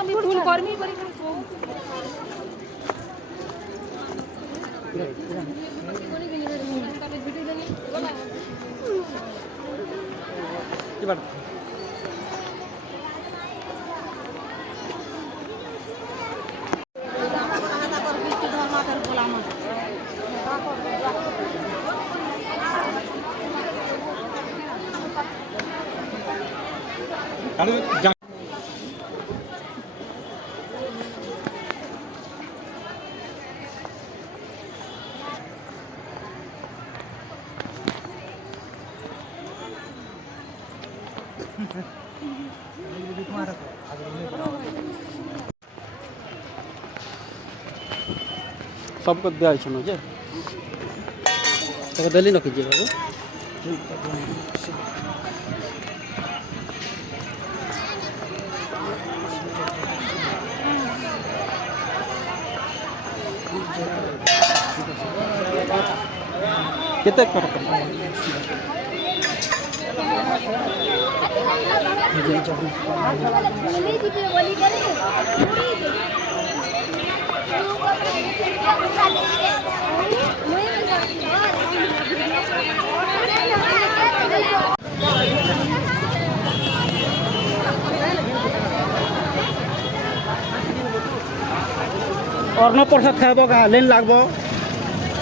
আমি ভুল কর্মী করি এবার सबको दिया है जे तो दिल्ली न कीजिए बाबू कितने फर्क अर्ण प्रसाद खाब का लेन लागब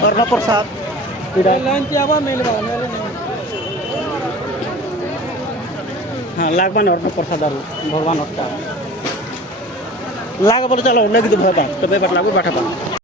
अर्ण प्रसाद हाँ लागबा नहीं अर्ण प्रसाद भगवान लाग बोले चलो लगी तो भगवान तो बेबाट लागू बैठा